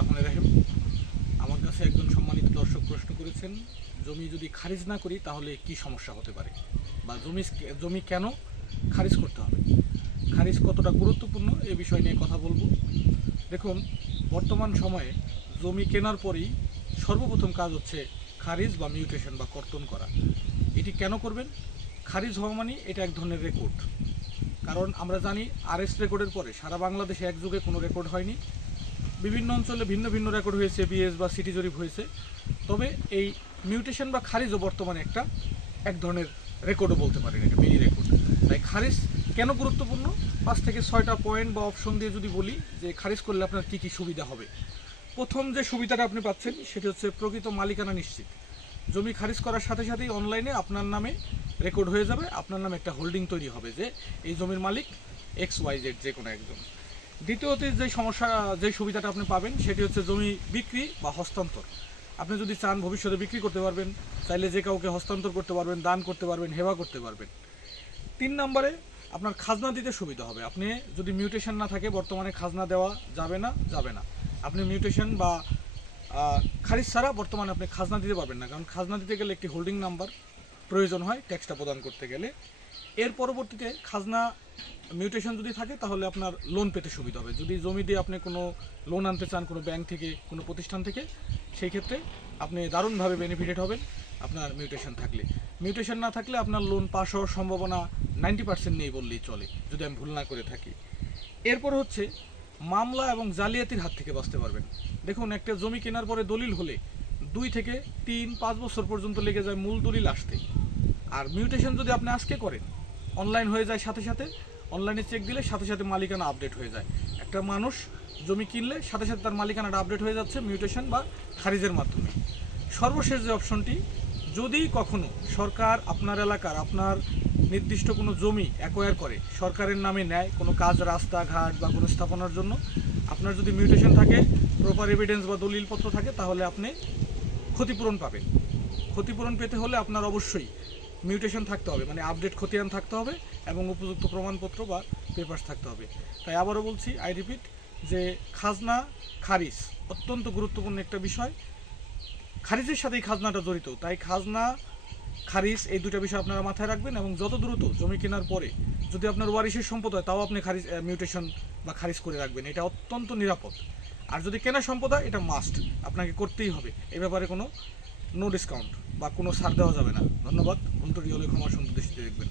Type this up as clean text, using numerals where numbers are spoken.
রহমানির রহিম। আমার কাছে একজন সম্মানিত দর্শক প্রশ্ন করেছেন, জমি যদি খারিজ না করি তাহলে কি সমস্যা হতে পারে, বা জমি কেন খারিজ করতে হবে, খারিজ কতটা গুরুত্বপূর্ণ এ বিষয় নিয়ে কথা বলবো। দেখুন, বর্তমান সময়ে জমি কেনার পরেই সর্বপ্রথম কাজ হচ্ছে খারিজ বা মিউটেশন বা কর্তন করা। এটি কেন করবেন? খারিজ হওয়া মানে এটা এক ধরনের রেকর্ড। কারণ আমরা জানি RS রেকর্ডের পরে সারা বাংলাদেশে এক যুগে কোনো রেকর্ড হয়নি। বিভিন্ন অঞ্চলে ভিন্ন ভিন্ন রেকর্ড হয়েছে, বিএস বা সিটি জরিপ হয়েছে। তবে এই মিউটেশন বা খারিজও বর্তমানে এক ধরনের রেকর্ডও বলতে পারেন, এটা মিনি রেকর্ড। তাই খারিজ কেন গুরুত্বপূর্ণ, 5 থেকে 6টা পয়েন্ট বা অপশন দিয়ে যদি বলি যে খারিজ করলে আপনার কী কী সুবিধা হবে। প্রথম যে সুবিধাটা আপনি পাচ্ছেন সেটি হচ্ছে প্রকৃত মালিকানা নিশ্চিত। জমি খারিজ করার সাথে সাথেই অনলাইনে আপনার নামে রেকর্ড হয়ে যাবে, আপনার নামে একটা হোল্ডিং তৈরি হবে যে এই জমির মালিক XYZ যে কোনো একজন। দ্বিতীয়তে যে সুবিধাটা আপনি পাবেন সেটি হচ্ছে জমি বিক্রি বা হস্তান্তর। আপনি যদি চান ভবিষ্যতে বিক্রি করতে পারবেন, চাইলে যে কাউকে হস্তান্তর করতে পারবেন, দান করতে পারবেন, হেবা করতে পারবেন। 3 নম্বরে আপনার খাজনা দিতে সুবিধা হবে। আপনি যদি মিউটেশন না থাকে, বর্তমানে খাজনা দেওয়া যাবে না। আপনি মিউটেশন বা খারিজ ছাড়া বর্তমানে আপনি খাজনা দিতে পারবেন না, কারণ খাজনা দিতে গেলে একটি হোল্ডিং নাম্বার প্রয়োজন হয় ট্যাক্সটা প্রদান করতে গেলে। এর পরবর্তীতে খাজনা মিউটেশন যদি থাকে তাহলে আপনার লোন পেতে সুবিধা হবে। যদি জমি দিয়ে আপনি কোনো লোন আনতে চান কোনো ব্যাংক থেকে, কোনো প্রতিষ্ঠান থেকে, সেই ক্ষেত্রে আপনি দারুণভাবে বেনিফিটেড হবেন আপনার মিউটেশন থাকলে। মিউটেশন না থাকলে আপনার লোন পাস হওয়ার সম্ভাবনা 90% নেই বললেই চলে, যদি আমি ভুল না করে থাকি। এরপর হচ্ছে মামলা এবং জালিয়াতির হাত থেকে বাঁচতে পারবেন। দেখুন, একটা জমি কেনার পরে দলিল হলে 2 থেকে 3-5 বছর পর্যন্ত লেগে যায় মূল দলিল আসতে। আর মিউটেশন যদি আপনি আজকে করেন, অনলাইন হয়ে যায় সাথে সাথে, অনলাইনে চেক দিলে সাথে সাথে মালিকানা আপডেট হয়ে যায়। একটা মানুষ জমি কিনলে সাথে সাথে তার মালিকানাটা আপডেট হয়ে যাচ্ছে মিউটেশন বা খারিজের মাধ্যমে। সর্বশেষ যে অপশনটি, যদি কখনো সরকার আপনার এলাকার আপনার নির্দিষ্ট কোনো জমি অ্যাকোয়ার করে, সরকারের নামে নেয় কোনো কাজ, রাস্তাঘাট বা কোনো স্থাপনার জন্য, আপনার যদি মিউটেশন থাকে, প্রপার এভিডেন্স বা দলিলপত্র থাকে, তাহলে আপনি ক্ষতিপূরণ পাবেন। ক্ষতিপূরণ পেতে হলে আপনার অবশ্যই মিউটেশন থাকতে হবে, মানে আপডেট খতিয়ান থাকতে হবে এবং উপযুক্ত প্রমাণপত্র বা পেপারস থাকতে হবে। তাই আবারও বলছি, আই রিপিট, যে খাজনা খারিজ অত্যন্ত গুরুত্বপূর্ণ একটা বিষয়। খারিজের সাথেই খাজনাটা জড়িত, তাই খাজনা খারিজ এই দুটো বিষয় আপনারা মাথায় রাখবেন। এবং যত দ্রুত জমি কেনার পরে যদি আপনার ওয়ারিশের সম্পদ হয়, তাও আপনি মিউটেশন বা খারিজ করে রাখবেন, এটা অত্যন্ত নিরাপদ। আর যদি কেনা সম্পদ হয়, এটা মাস্ট, আপনাকে করতেই হবে। এই ব্যাপারে কোনো নো ডিসকাউন্ট বা কোনো ছাড় দেওয়া যাবে না। ধন্যবাদ। ভুল ত্রুটি হলে ক্ষমা সুন্দর দৃষ্টিতে দেখবেন।